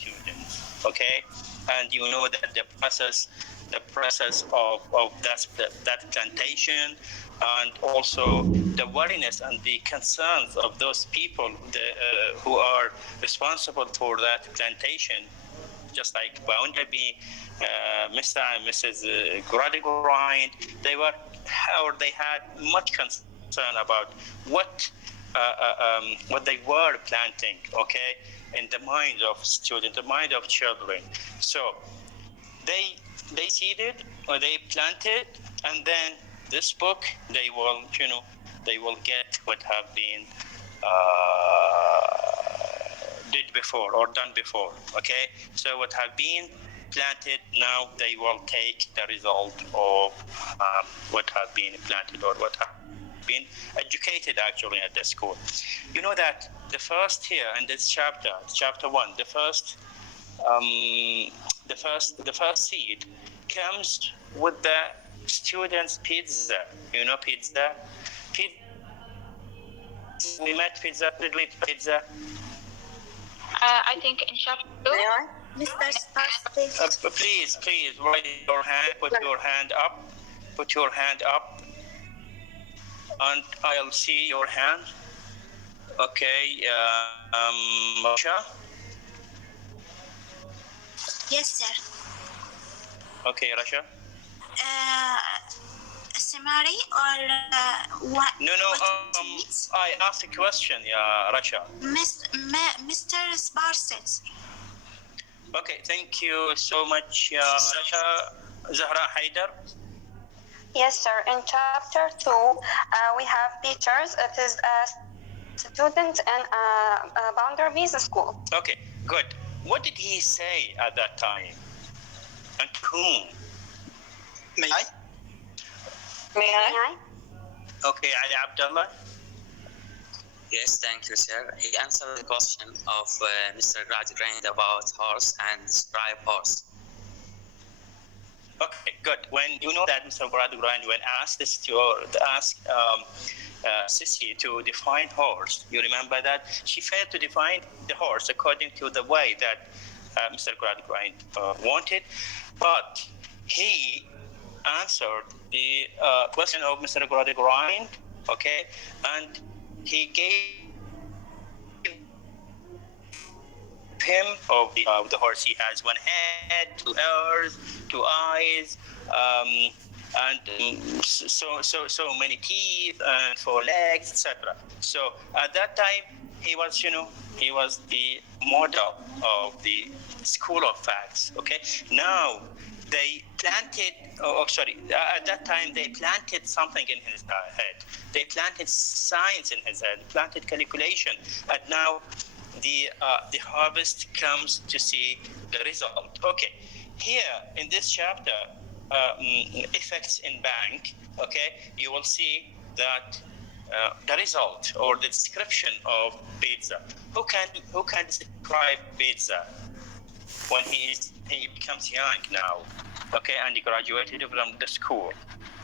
students, okay? And you know that the process of that plantation, and also the worriness and the concerns of those people who are responsible for that plantation, just like Boundaby, Mr. and Mrs. Gradegrind, they had much concern about what they were planting, okay, in the mind of students, the mind of children. So they seeded or they planted, and then this book they will get what have been did before or done before, okay? So what have been planted, now they will take the result of what have been planted or what have been educated actually at the school. You know that the first here in this chapter 1, the first seed comes with the students' pizza. You know pizza? We met pizza, pizza. I think in chapter 2. Mr. Sparks, please raise your hand, put your hand up, and I'll see your hand. Okay, Rasha? yes, sir. Okay, Rasha? Summary or what? No, I asked a question, Rasha. Mr. Sparks. Okay, thank you so much, Rasha. Zahra Haidar? Yes, sir. In chapter 2, we have teachers. It is a student in Boundaries school. Okay, good. What did he say at that time? And to whom? May I? Okay, Ali Abdullah. Yes, thank you, sir. He answered the question of Mr. Gradegrind about horse and describe horse. Okay, good. When you know that Mr. Gradegrind, when asked Sissy to define horse, you remember that she failed to define the horse according to the way that Mr. Gradegrind wanted, but he answered the question of Mr. Gradegrind, okay, and he gave him of the horse. He has one head, 2 ears, 2 eyes, and so many teeth and 4 legs, etc. So at that time, he was the model of the school of facts. Okay, now they planted. At that time they planted something in his head. They planted science in his head, planted calculation, and now the harvest comes to see the result. Okay, here in this chapter, effects in bank. Okay, you will see that the result or the description of pizza. Who can describe pizza when he becomes young now? Okay, and he graduated from the school.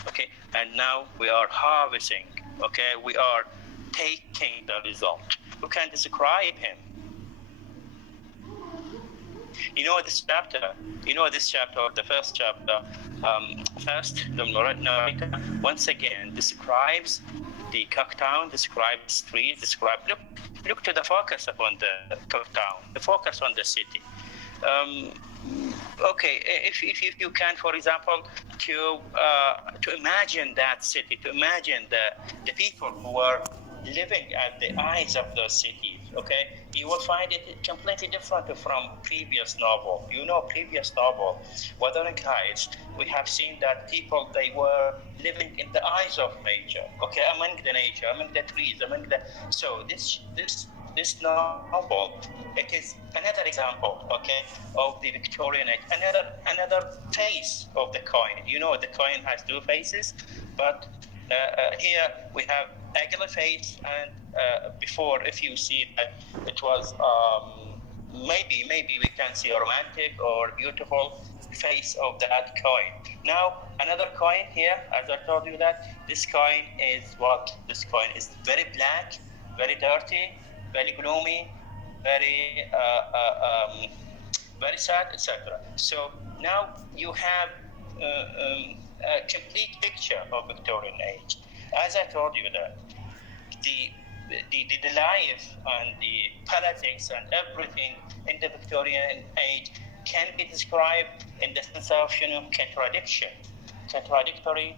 Okay, and now we are harvesting. Okay, we are taking the result. Who can describe him? You know this chapter, the first chapter, the narrator once again describes the Cooktown, describes streets, look to the focus upon the Cooktown, the focus on the city. Okay, if you can, for example, to imagine that city, to imagine the people who are living at the eyes of those cities, okay, you will find it completely different from previous novel. You know, previous novel, Wuthering Heights, we have seen that people, they were living in the eyes of nature, okay, among the nature, among the trees, so this novel, it is another example, okay, of the Victorian age, another face of the coin. You know, the coin has 2 faces, but here we have angular face, and before, if you see that it was maybe we can see a romantic or beautiful face of that coin. Now another coin here, as I told you, that this coin is very black, very dirty, very gloomy, very very sad, etc. So now you have a complete picture of Victorian age. As I told you that the life and the politics and everything in the Victorian age can be described in the sense of contradiction, contradictory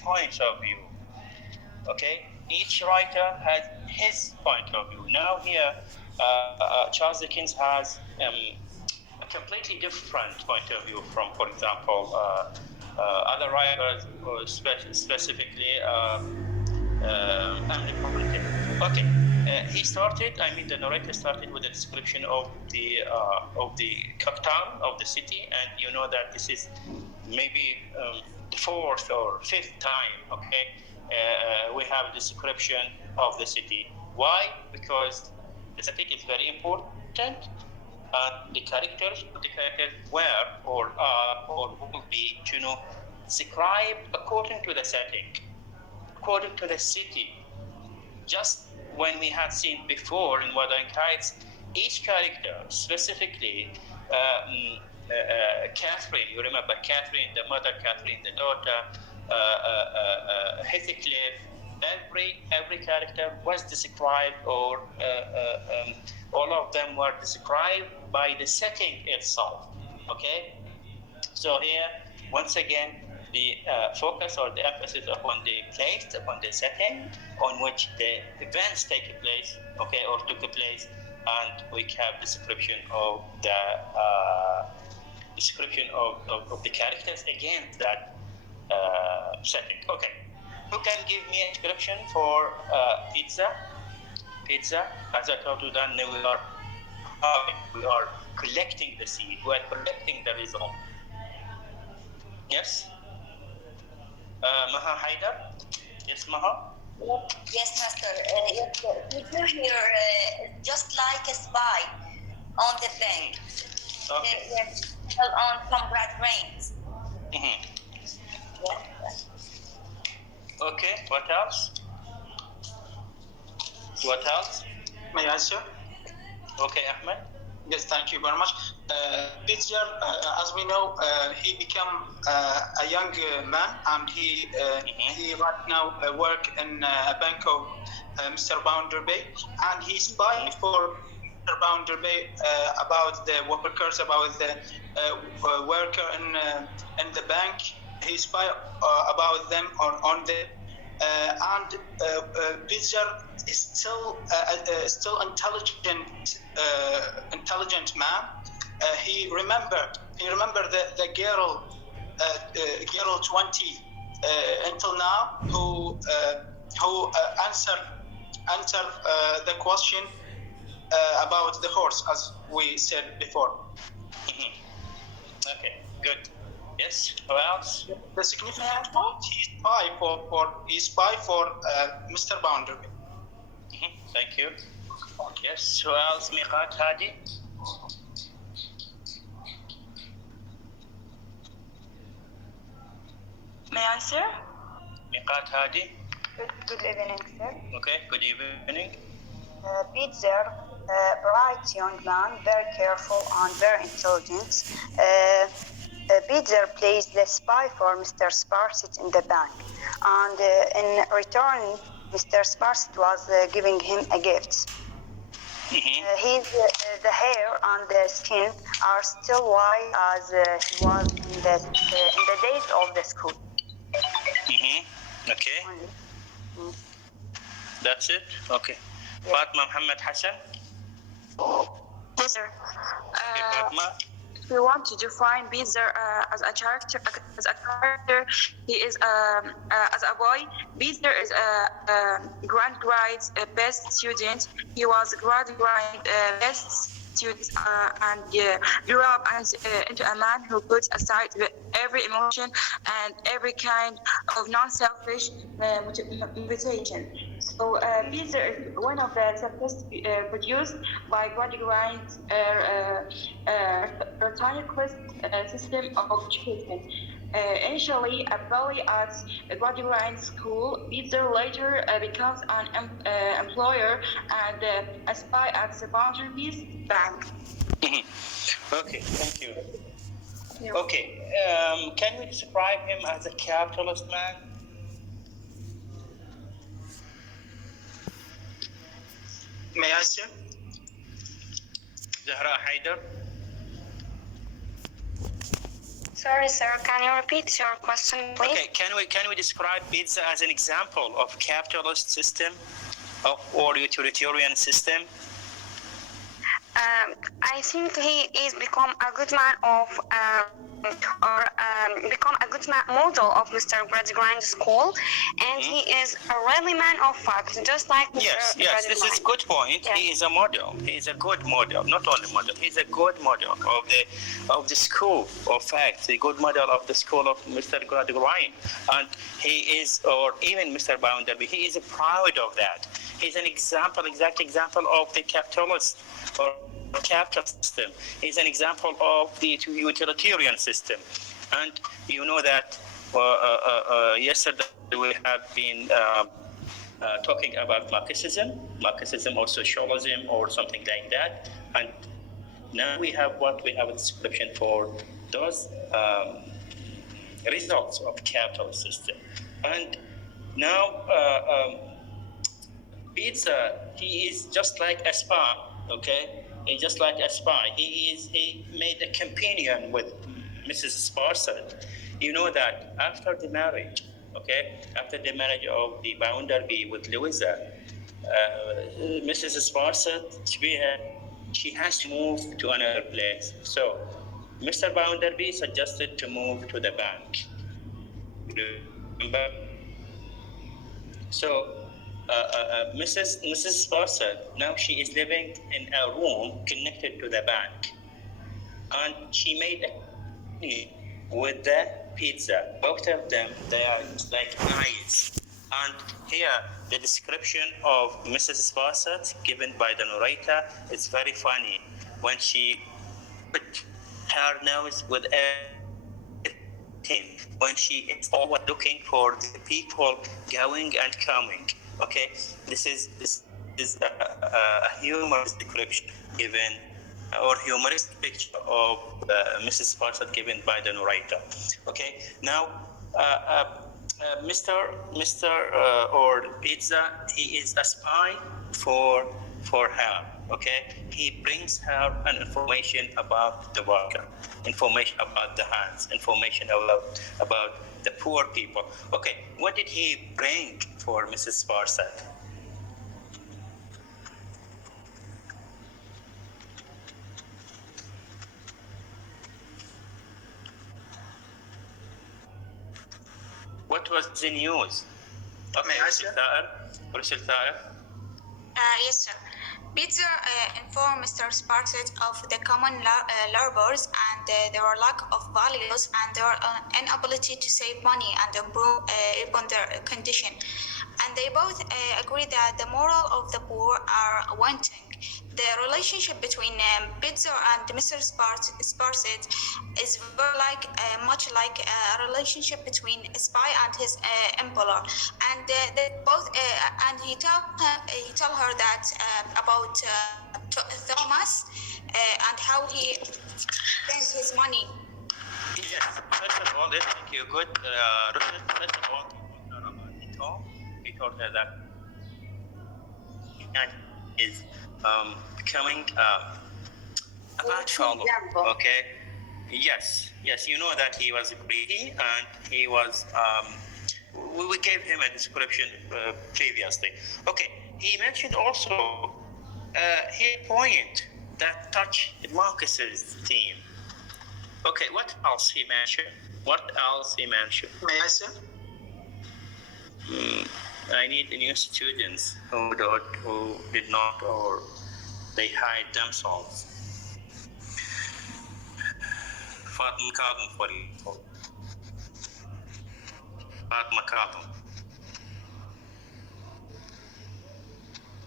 points of view. Okay, each writer has his point of view. Now here, Charles Dickens has a completely different point of view from, for example, other writers, or specifically Emily Poppleton. Okay, the narrator started with a description of the town, of the city, and you know that this is maybe the fourth or fifth time, okay, we have a description of the city. Why? Because the city is very important. The characters were or are or will be, described according to the setting, according to the city. Just when we had seen before in Wuthering Heights, each character, specifically Catherine, you remember Catherine, the mother, Catherine, the daughter, Heathcliff, every character was described, or all of them were described by the setting itself. Okay, so here once again the focus or the emphasis upon the place, upon the setting on which the events take place, okay, or took place, and we have description of the characters against that setting. Okay, who can give me a description for pizza? Pizza, as I told you, then we are collecting the seed, we are collecting the result. Yes? Maha Haidar? Yes, Maha? Yes, Master. Yes, here just like a spy on the bank. Okay. On some red rains. Mm-hmm. Yes. Okay, what else? What else? May I answer? Okay, Ahmed. Yes, thank you very much. Pitzer, as we know, he became a young man, and he right now work in a bank of Mr. Bounderby, and he spied for Mr. Bounderby about the workers, about the worker in the bank. He spied about them on them. And Pitzer is still intelligent man. He remember the girl 20 until now who answer the question about the horse, as we said before. Okay, good. Yes, who else? The significant point, he spy for Mr. Bounderby. Thank you. Yes, who else? Miqat Hadi? May I, sir? Miqat Hadi? Good evening, sir. Okay, good evening. Pitzer, bright young man, very careful and very intelligent. Pitzer plays the spy for Mr. Sparsit in the bank, and in return, Mr. Sparsit was giving him a gift. The hair and the skin are still white as he was in the days of the school. Okay. That's it? Okay. Fatma Muhammad Hassan? Yes, sir. Okay, Fatma. If we want to define Pitzer as a character, he is as a boy. Pitzer is a graduate best student. He was graduate best student and grew up into a man who puts aside every emotion and every kind of non-selfish motivation. So Pitzer is one of the toughest produced by graduate retirement system of treatment. Initially a bully at a graduate school, Peter later becomes an employer and a spy at the Boundaries Bank. Okay, thank you. Okay, can we describe him as a capitalist man? May I say? Zahra Haider? Sorry, sir. Can you repeat your question, please? Okay, can we describe pizza as an example of capitalist system or utilitarian system? I think he is become a good man of become a good model of Mr. Gradgrind School, and he is a really man of fact, just like Mr. Yes, this is a good point. Yes. He is a model. He is a good model, not only model. He's a good model of the school of facts, a good model of the school of Mr. Gradgrind, and he is, or even Mr. Bounderby, he is proud of that. He's an example, exact example of the capitalist or capital system. He's an example of the utilitarian system. And you know that yesterday we have been talking about Marxism or socialism or something like that. And now we have a description for those results of capital system. And now he is just like a spy, okay? He's just like a spy. He made a companion with Mrs. Sparset. You know that after the marriage, okay, after the marriage of the Bounderby with Louisa, Mrs. Sparset, she has to move to another place. So Mr. Bounderby suggested to move to the bank. Remember? So Mrs. Sparset, now she is living in a room connected to the bank, and she made a with the pizza. Both of them, they are like eyes. And here, the description of Mrs. Sparset given by the narrator is very funny when she put her nose with everything, when she is always looking for the people going and coming. Okay, this is a humorous description given, or humorous picture of Mrs. Sparset given by the narrator. Okay, now Mr. or Pizza, he is a spy for her. Okay, he brings her an information about the worker, information about the hands, information about the poor people. Okay, what did he bring for Mrs. Sparset? What was the news? Okay, May I say? Yes, sir. Peter informed Mr. Sparset of the common labors and their lack of values and their inability to save money and improve upon their condition. And they both agree that the moral of the poor are wanting. The relationship between Peter and Mr. Sparset is very much like a relationship between a spy and his employer. And they both and he tell her that about Thomas and how he spends his money. Yes, first of all, thank you. Good, Rushd. First of all, Tom, we told her that is becoming a bad fellow. Okay. Yes. You know that he was greedy and he was. We gave him a description previously. Okay. He mentioned also his point that touched Marcus's theme. Okay. What else he mentioned? May I say? I need new students who did not, or they hide themselves. Fatma Kadam, for example. Fatma Kadam.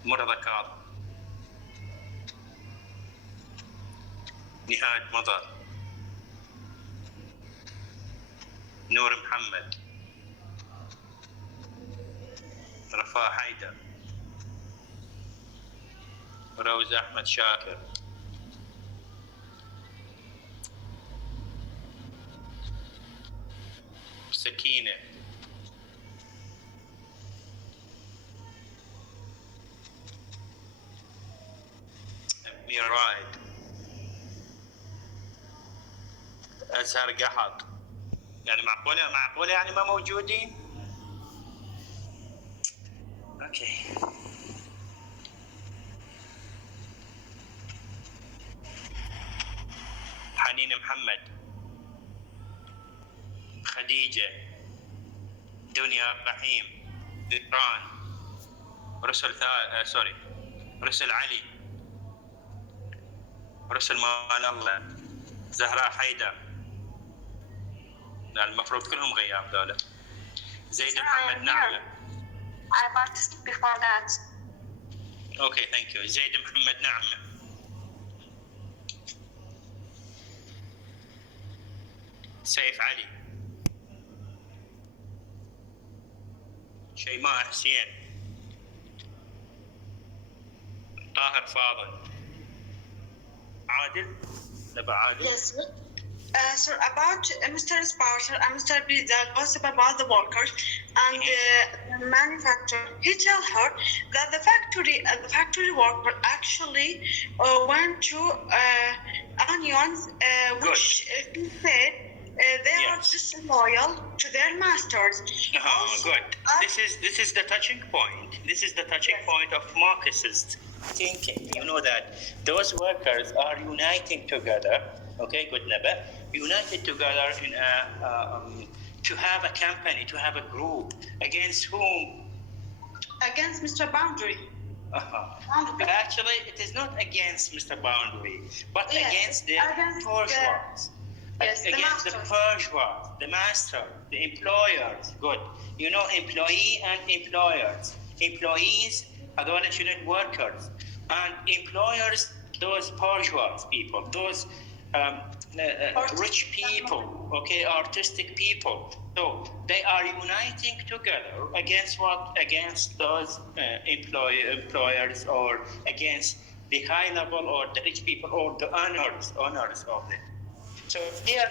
Murada Kadam. Nihad Madar. نور محمد، رفاه حيدر، روز أحمد شاكر، سكينة، ميرايد، أزهر قحط. يعني معقولة يعني ما موجودين؟ اوكي. حنين محمد، خديجة، دنيا رحيم، ذكران، رسل علي، رسل مان الله، زهراء حيدر. المفروض كلهم غياب دولة. زيد محمد نعمة. I participated before that. Okay, thank you. زيد محمد نعمة. سيف علي. شيماء حسين. طاهر فاضل. عادل. نبع عادل. Yes. Sir, about Mr. Sparser and Mr. Pizza gossip about the workers and the manufacturer. He tell her that the factory worker actually went to onions, which he said they are disloyal to their masters. Also, good. This is the touching point. This is the touching point of Marxist thinking. You know that those workers are uniting together. Okay, good Naba. United together in to have a company, to have a group. Against whom? Against Mr. Boundary. Actually, it is not against Mr. Boundary, but against the bourgeois. Yes, Against the bourgeois, the master, the employers. Good. You know, employee and employers. Employees, هذول شنو workers, and employers, those bourgeois people, those rich people, okay, artistic people. So they are uniting together against what? Against those employers, or against the high level or the rich people or the owners of them. So here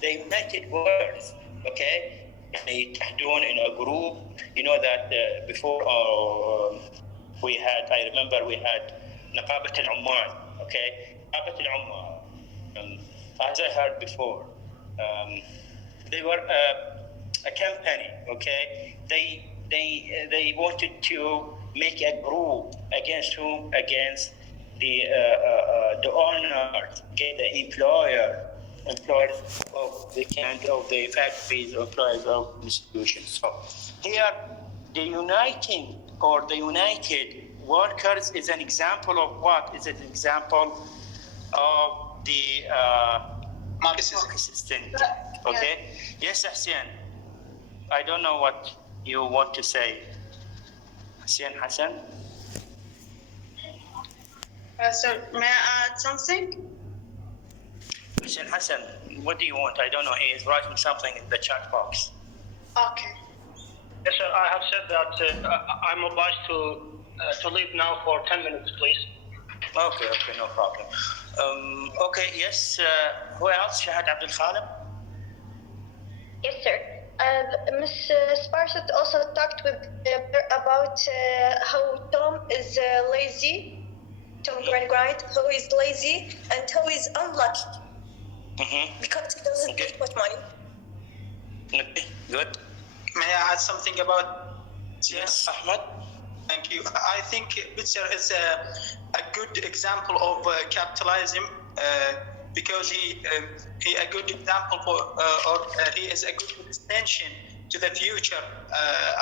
they united workers, okay. They doing in a group. You know that before we had, I remember we had نقابة العمال, okay. نقابة العمال. As I heard before, they were a company, okay. They wanted to make a group against whom? Against the owners, the employers of the factories, employers of institutions. So here, the united workers is an example of what? Is an example of the Marxist thinking. Okay. Yes, Hussein. I don't know what you want to say. Hussein Hassan. Sir, may I add something? Hussein Hassan, what do you want? I don't know. He is writing something in the chat box. Okay. Yes, sir. I have said that I'm obliged to leave now for 10 minutes, please. Okay, no problem. Okay, yes. Who else? Shahad Abdul Khalib? Yes, sir. Ms. Sparset also talked with about how Tom is lazy. Tom Grant, how he's lazy and how he's unlucky. Because he doesn't make much money. Okay, good. May I add something about? Yes, Ahmed. Thank you. I think Bitzer is a good example of capitalism because he a good example for he is a good extension to the future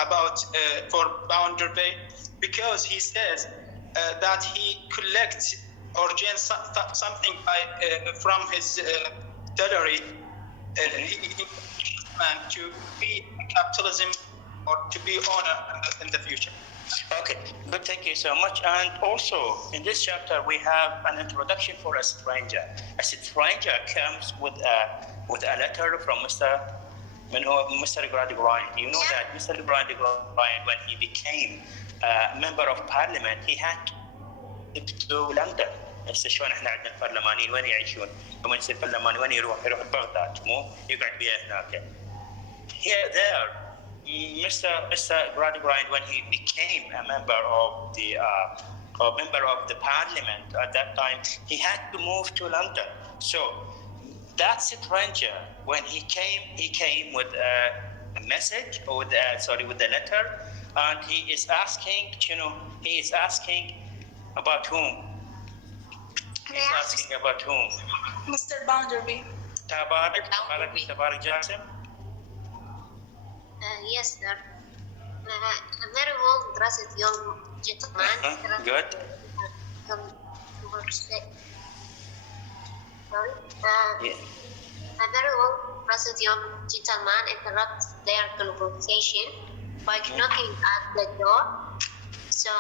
about for Boundary Bay, because he says that he collects or gains something from his salary to be capitalism or to be owner in the future. Okay, good, thank you so much. And also, in this chapter, we have an introduction for a stranger. A stranger comes with a letter from Mr. من هو Mr. Gradgrind. You know that Mr. Gradgrind, when he became a member of parliament, he had to London. هسه شلون احنا عندنا البرلمانيين وين يعيشون؟ لما يصير برلماني وين يروح بغداد، مو يقعد بيها هناك. Here there, Mr. Gradgrind, when he became a member of the parliament at that time, he had to move to London. So that stranger, when he came with a message, or with a letter, and he is asking about whom? He's asking about whom? Mr. Bounderby. Tabarak Jasim? Yes, sir. A very well-dressed young gentleman. Good. A very well-dressed young gentleman interrupts their conversation by knocking at the door. So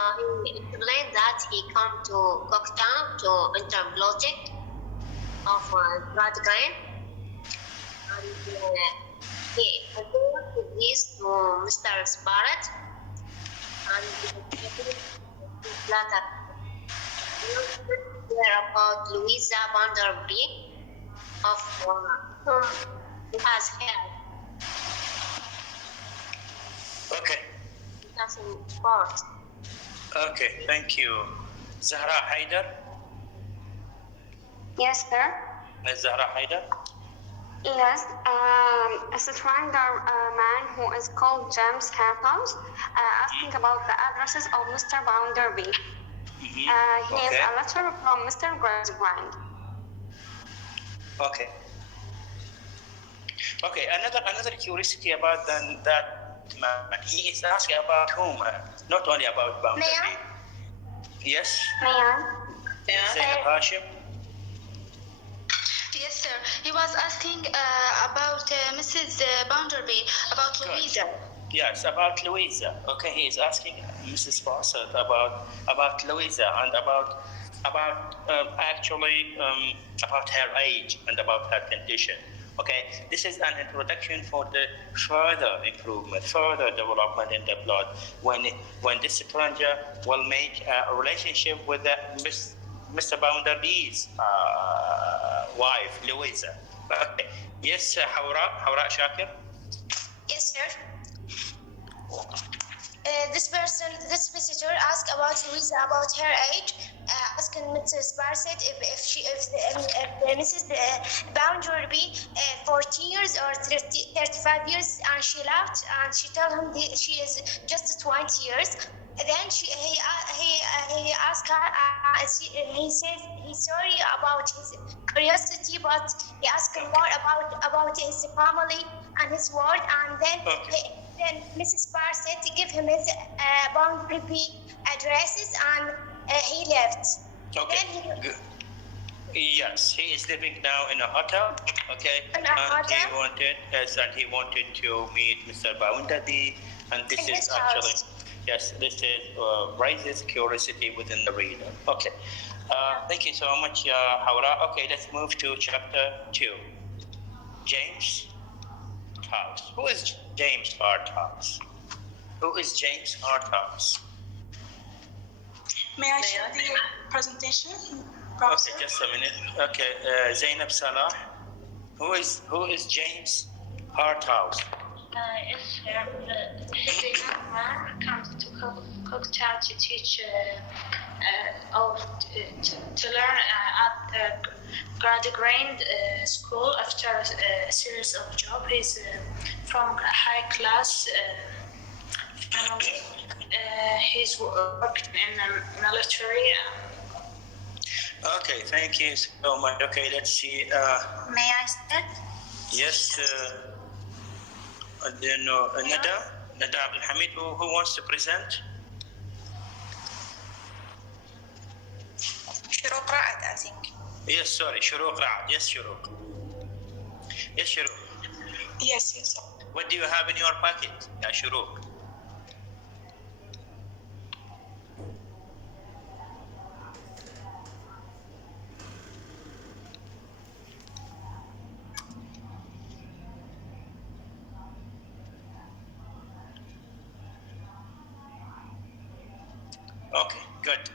he explained that he come to Cooktown to enter project of Gradgrind, and he presented this to Mr. Sparrow, and his letter. Hear about Louisa Vanderby, of whom he has heard. Okay. That's in court. Okay, thank you. Zahra Haider? Yes, sir. Zahra Haider? Yes, a stranger man who is called James Harthouse asking about the addresses of Mr. Bounderby. He has a letter from Mr. Gradgrind. Okay. Okay, another curiosity about that man. He is asking about whom? Not only about Bounderby. Yes? May I? Zainab Hashim? Yes, sir. He was asking about Mrs. Bounderby, about Louisa. Yes, about Louisa. Okay, he is asking Mrs. Fawcett about Louisa and about her age and about her condition. Okay, this is an introduction for the further improvement, further development in the plot when this stranger will make a relationship with Mr. Bounderby's wife, Louisa. Okay. Yes, Hawra Shakir? Yes, sir. This visitor asked about Louisa, about her age, asking Mrs. Barsett if Mrs. Bounderby 40 years or 35 years, and she laughed and she told him she is just 20 years. Then he asked her, he said he's sorry about his curiosity, but he asked more about his family and his work, and then Mrs. Barsett gave him his Bounderby addresses, and he left. Okay. Good. Yes, he is living now in a hotel. Okay, he wanted to meet Mr. Bounderby, and this is actually. Yes, this is raises curiosity within the reader. Okay, thank you so much, Hawra. Okay, let's move to chapter 2. James Harthouse. Who is James Harthouse? Who is James Harthouse? May I share the presentation? Okay, just a minute. Okay, Zainab Salah. Who is James Harthouse? Yes, sir. This young man comes to Cooktown to teach to learn at the Gradgrind school after a series of jobs. He's from a high-class family. He's worked in the military. Okay, thank you so much. Okay, let's see. May I start? Yes. Nada Abdul Hamid, who wants to present? Shuruq Ra'ad, I think. Yes, sorry, Shuruq Ra'ad. Yes, Shuruq. Yes, Shuruq. Yes. What do you have in your pocket, Shuruq? Okay, good.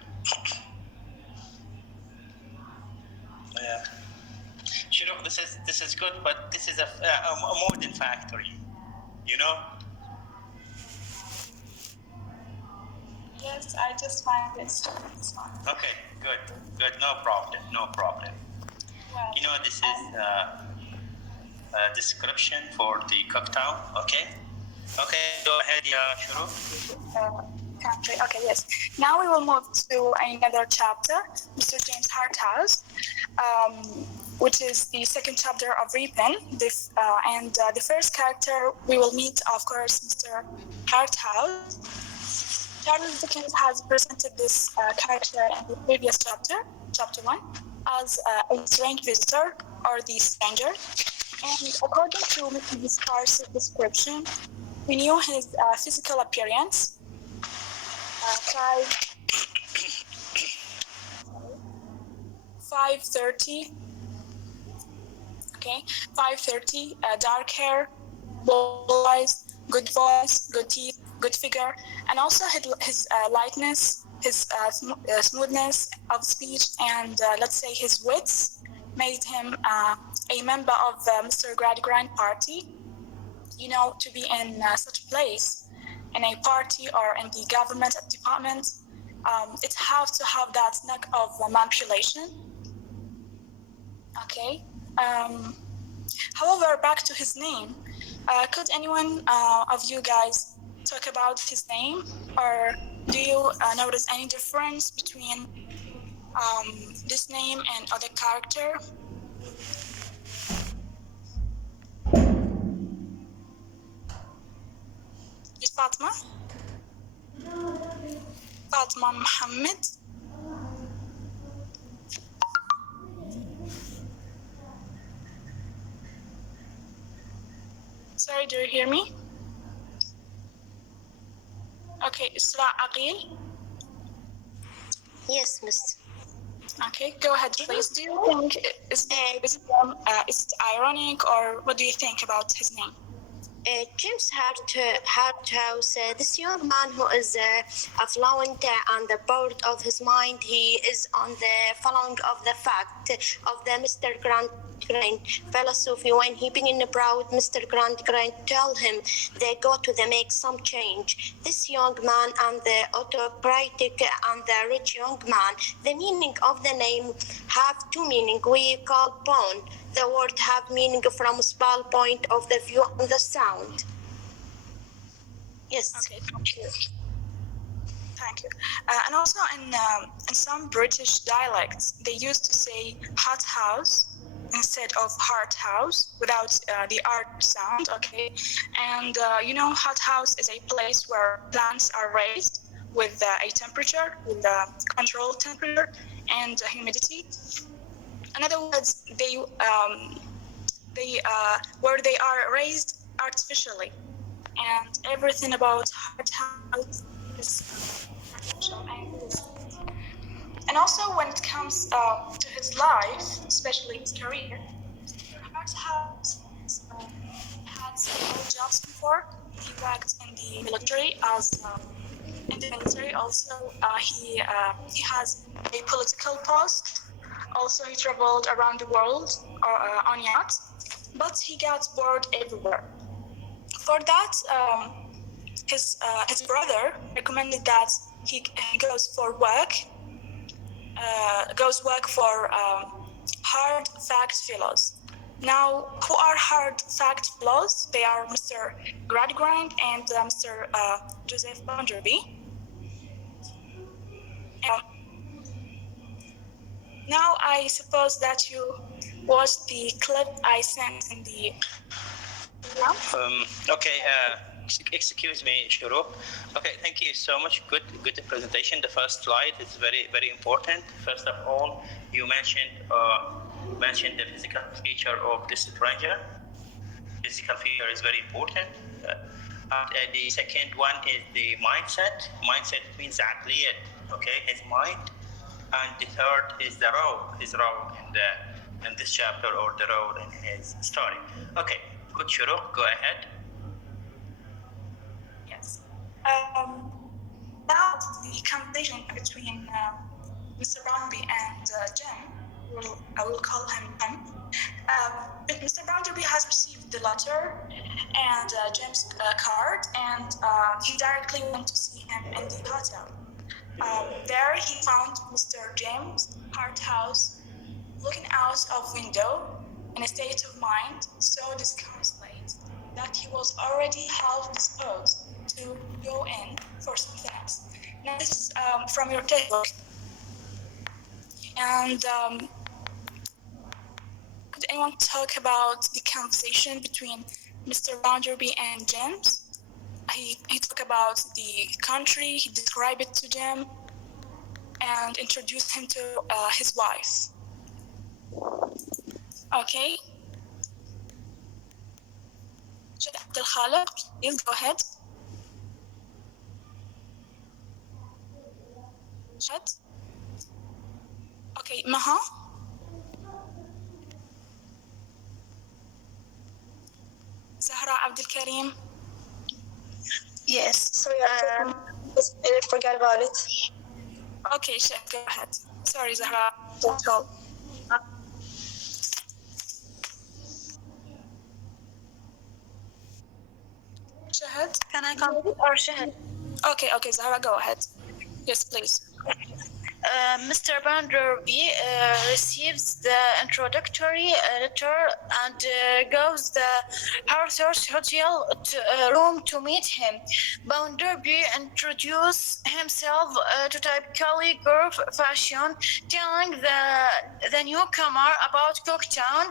Shuruk, this is good, but this is a modern factory, you know? Yes, I just find this. Okay, good. No problem. Well, You know, this is a description for the cocktail. Okay, go ahead, Shuruk. Country. Okay, yes. Now we will move to another chapter, Mr. James Harthouse, which is the second chapter of Ripon. And the first character we will meet, of course, Mr. Harthouse. Charles Dickens has presented this character in the previous chapter, chapter 1, as a strange visitor or the stranger. And according to Mr. Discar's description, we knew his physical appearance. 5'30", okay, 5'30", dark hair, bold eyes, good voice, good teeth, good figure, and also his lightness, his smoothness of speech, and let's say his wits made him a member of Mr. Gradgrind party. You know, to be in such a place, in a party or in the government department, it has to have that knack of manipulation. Okay. However, back to his name. Could anyone of you guys talk about his name, or do you notice any difference between this name and other character? Yes, Fatma Muhammad. Sorry, do you hear me? Okay, Isra Aqil. Yes, Miss. Okay, go ahead, please. Do you think is it ironic, or what do you think about his name? James Harthouse, this young man who is affluent and bored of his mind, he is on the following of the fact of the Mr. Gradgrind philosophy. When he began proud, Mr. Gradgrind tell him they go to the make some change. This young man and the autocratic and the rich young man, the meaning of the name have two meaning. We call bone. The word have meaning from a small point of the view on the sound. Yes. Okay, thank you. And also in some British dialects, they used to say hot house instead of heart house without the art sound, okay? And you know, hot house is a place where plants are raised with a temperature, with a controlled temperature and humidity. In other words, they where they are raised artificially, and everything about hot house is artificial. And also when it comes to his life, especially his career, Hart House had several jobs before. He worked in the military also he has a political post. Also, he traveled around the world on yacht, but he got bored everywhere. For that, his brother recommended that he goes work for hard fact fellows. Now, who are hard fact fellows? They are Mr. Gradgrind and Mr. Joseph Bounderby. Now, I suppose that you watched the clip I sent in the... Okay, excuse me, Shuruk. Okay, thank you so much. Good presentation. The first slide is very, very important. First of all, you mentioned the physical feature of this stranger. Physical feature is very important. The second one is the mindset. Mindset means عقلية, okay, his mind. And the third is the role, his role in this chapter, or the role in his story. Okay, good, Shuruk, go ahead. Yes. about the conversation between Mr. Brownby and Jim, I will call him Jim. But Mr. Brownby has received the letter and Jim's card, and he directly went to see him in the hotel. There he found Mr. James Harthouse looking out of window in a state of mind so disconsolate that he was already half disposed to go in for something else. Now this is from your textbook. And could anyone talk about the conversation between Mr. Bounderby and James? He talked about the country, he described it to Jim, and introduced him to his wife. Okay. Sheikh Abdel Khaliq, please go ahead. Shad. Okay, Maha. Zahra Abdel Karim. Yes. Sorry, I forgot about it. Okay, Sheikh, go ahead. Sorry, Zahra. That's all. Shahad? Can I complete or Shahad? Okay, Zahra, go ahead. Yes, please. Mr. Bounderby receives the introductory letter and goes the Harthurst Hotel room to meet him. Bounderby introduces himself to typically Gulf fashion, telling the newcomer about Cooktown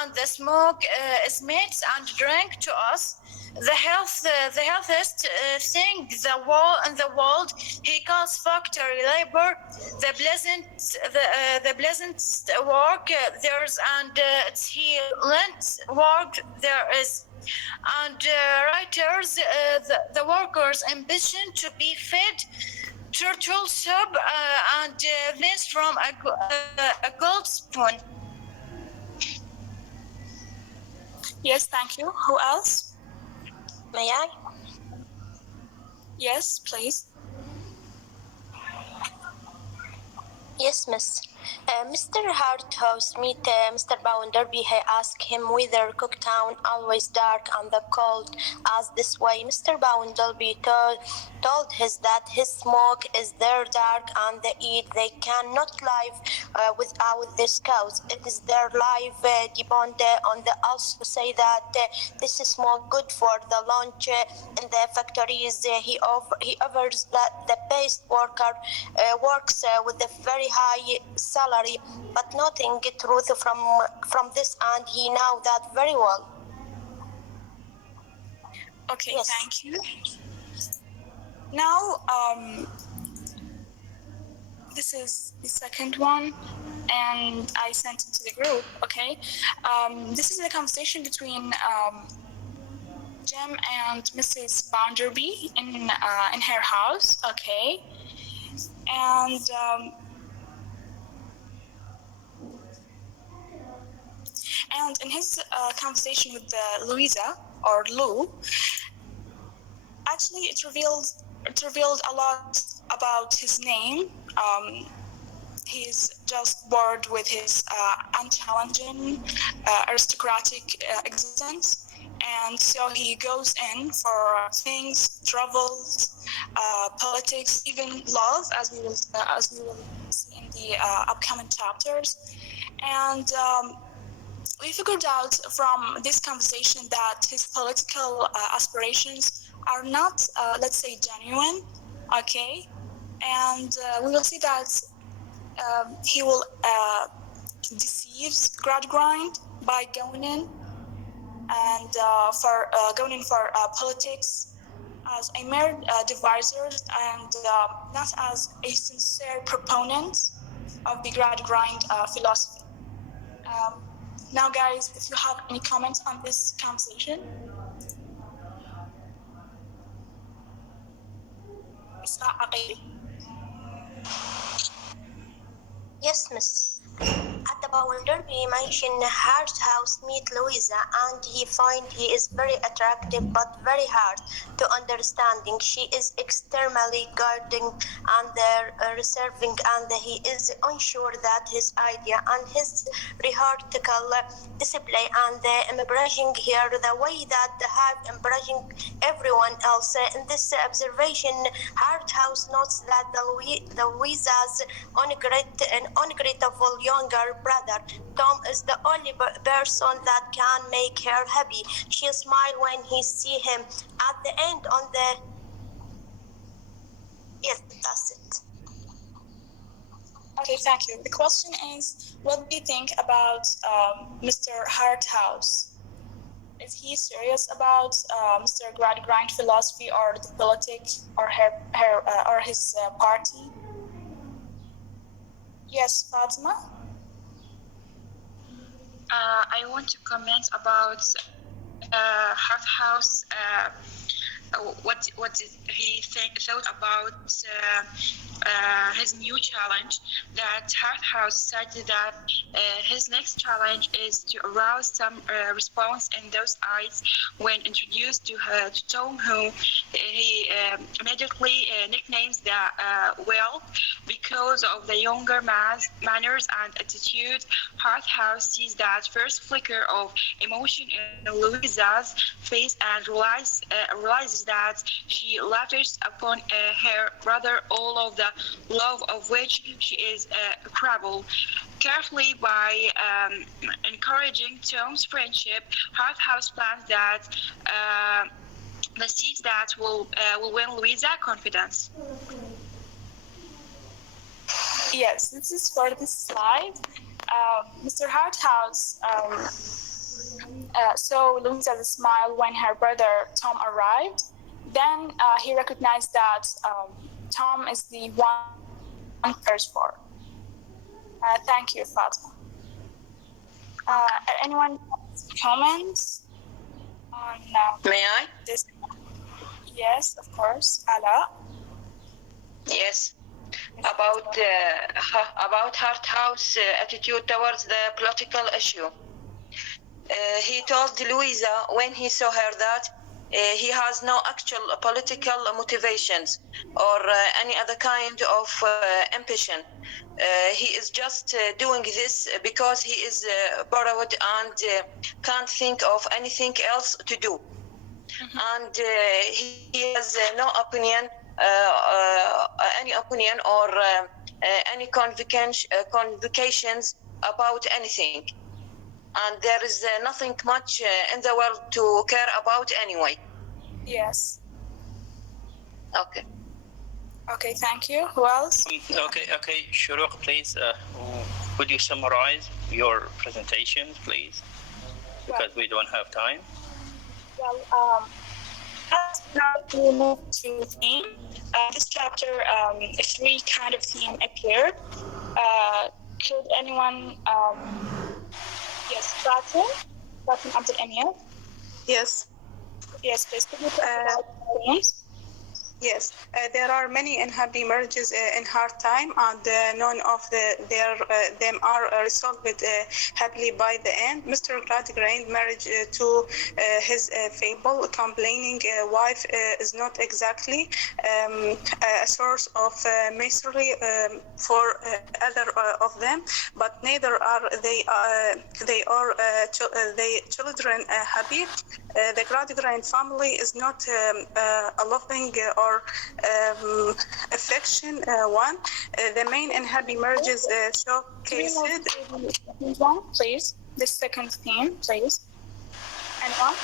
and the smoke is meat and drink to us. The healthiest thing in the world. He calls factory labor the pleasant work there's, and he lent work there is. And writers, the workers' ambition to be fed turtle soup and this from a gold spoon. Yes, thank you. Who else? May I? Yes, please. Yes, miss. Mr. Harthouse meet Mr. Bounderby. He asked him whether Cooktown always dark and the cold as this way. Mr. Bounderby told his that his smoke is their dark and they eat. They cannot live without this cows. It is their life depend on the also say that this is smoke good for the lunch in the factories. He offers that the best worker works with a very high salary, but nothing truth from this, and he know that very well. Okay, yes. Thank you. Now, this is the second one, and I sent it to the group. Okay, this is a conversation between Jim and Mrs. Bounderby in her house. Okay, and in his conversation with Louisa or Lou, actually it revealed a lot about his name. He's just bored with his unchallenging aristocratic existence, and so he goes in for things, travels, politics, even love, as we will see in the upcoming chapters. And we figured out from this conversation that his political aspirations are not, let's say, genuine, okay? And we will see that he will deceive Gradgrind by going in and going in for politics as a mere divisor and not as a sincere proponent of the Gradgrind philosophy. Now, guys, if you have any comments on this conversation. Yes, miss. At the Bounder, we mentioned Harthouse meet Louisa, and he find he is very attractive but very hard to understanding. She is extremely guarding and reserving, and he is unsure that his idea and his rhetorical display and embracing here the way that have embracing everyone else. In this observation, Harthouse notes that Louisa's ungrateful younger brother Tom is the only person that can make her happy. She smiles when he see him. At the end, on the yes, that's it. Okay, thank you. The question is, what do you think about Mr. Harthouse? Is he serious about Mr. Gradgrind philosophy or the politics or or his party? Yes, Fatima? I want to comment about Harthouse. What he thought about his new challenge. That Harthouse said that his next challenge is to arouse some response in those eyes when introduced to Tom, who he immediately nicknames the Whale because of the younger manners and attitude. Harthouse sees that first flicker of emotion in Louisa's face and realizes that she lavishes upon her brother all of the love of which she is capable. Carefully, by encouraging Tom's friendship, Harthouse plans that the seeds that will win Louisa confidence. Yes, this is for this slide. Mr. Harthouse saw Louisa's smile when her brother Tom arrived. Then he recognized that Tom is the one cares for. Thank you, Fatima. Anyone comments on May I? this? Yes, of course. Ala? Yes. About Harthouse attitude towards the political issue. He told Louisa when he saw her that he has no actual political motivations or any other kind of ambition. He is just doing this because he is borrowed and can't think of anything else to do. And he has no opinion, any opinion or any convocations about anything. And there is nothing much in the world to care about anyway. Yes. Okay. Okay, thank you. Who else? Okay, Shuruq, please. Could you summarize your presentation, please? Because we don't have time. Well, now we move to theme. This chapter, three kind of theme appeared. Could anyone? Yes, Fatim Abdul Emir. Yes. Yes, please. Could you talk about themes? Yes, there are many unhappy marriages in hard time, and none of them are resolved happily by the end. Mr. Gradgrind marriage to his fable, complaining wife is not exactly a source of misery for either of them, but neither are they children happy. The Gradgrind family is not a loving or affection one. The main unhappy marriages showcased. One, please. The second theme, please. Anyone?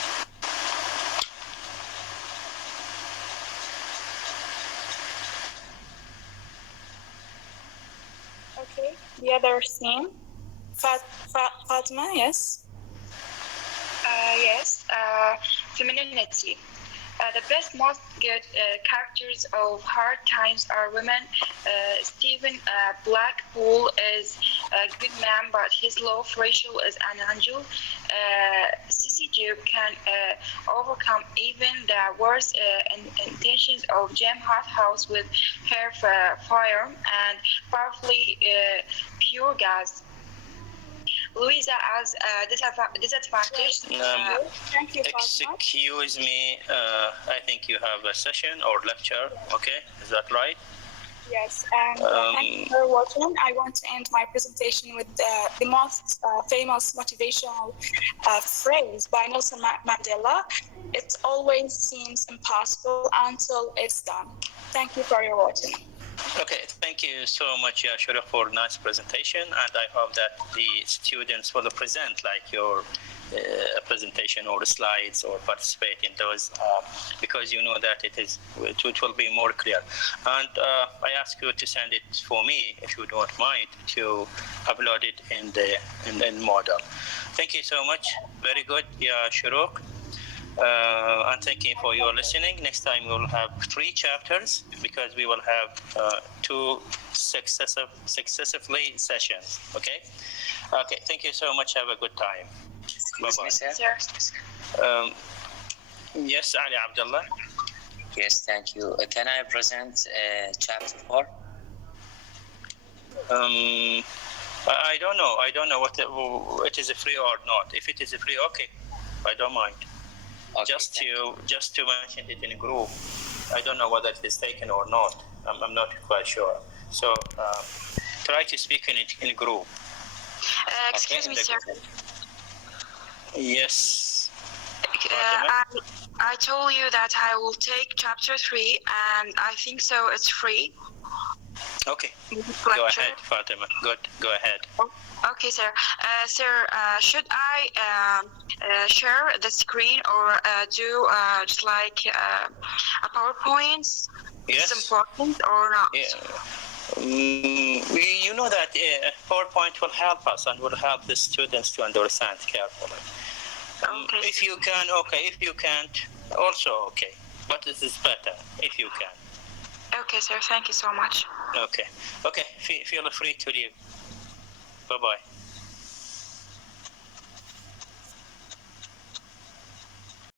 Okay. The other theme. Fatima, yes. Yes, femininity. The best, most good characters of hard times are women. Stephen Blackpool is a good man, but his love for Rachel is an angel. Sissy Job can overcome even the worst intentions of Jim Harthouse with her fire and powerfully pure gas. Louisa has a disadvantage. Thank you, excuse me. I think you have a session or lecture. Okay, is that right? Yes, and thank you for watching. I want to end my presentation with the most famous motivational phrase by Nelson Mandela. It always seems impossible until it's done. Thank you for your watching. Okay, thank you so much, Shura, for a nice presentation, and I hope that the students will present like your presentation or slides or participate in those because you know that it will be more clear. And I ask you to send it for me, if you don't mind, to upload it in the model. Thank you so much. Very good, Shuruk. And thank you for your listening. Next time we will have 3 chapters because we will have 2 successively sessions. Okay. Thank you so much. Have a good time. Bye bye. Yes, Ali Abdullah. Yes, thank you. Can I present chapter 4? I don't know. I don't know what it is free or not. If it is free, okay, I don't mind. Okay, just to mention it in a group. I don't know whether it is taken or not. I'm not quite sure. So try to speak in a group. Excuse me, sir. Yes. I told you that I will take chapter 3, and I think so it's free. Okay. Go ahead, Fatima. Good. Go ahead. Okay, sir. Sir, should I share the screen or do just like a PowerPoint? Yes. It's important or not? Yeah. You know that PowerPoint will help us and will help the students to understand carefully. Okay. If you can, okay. If you can't, also okay. But it is better if you can. Okay, sir. Thank you so much. Okay. Feel free to leave. Bye-bye.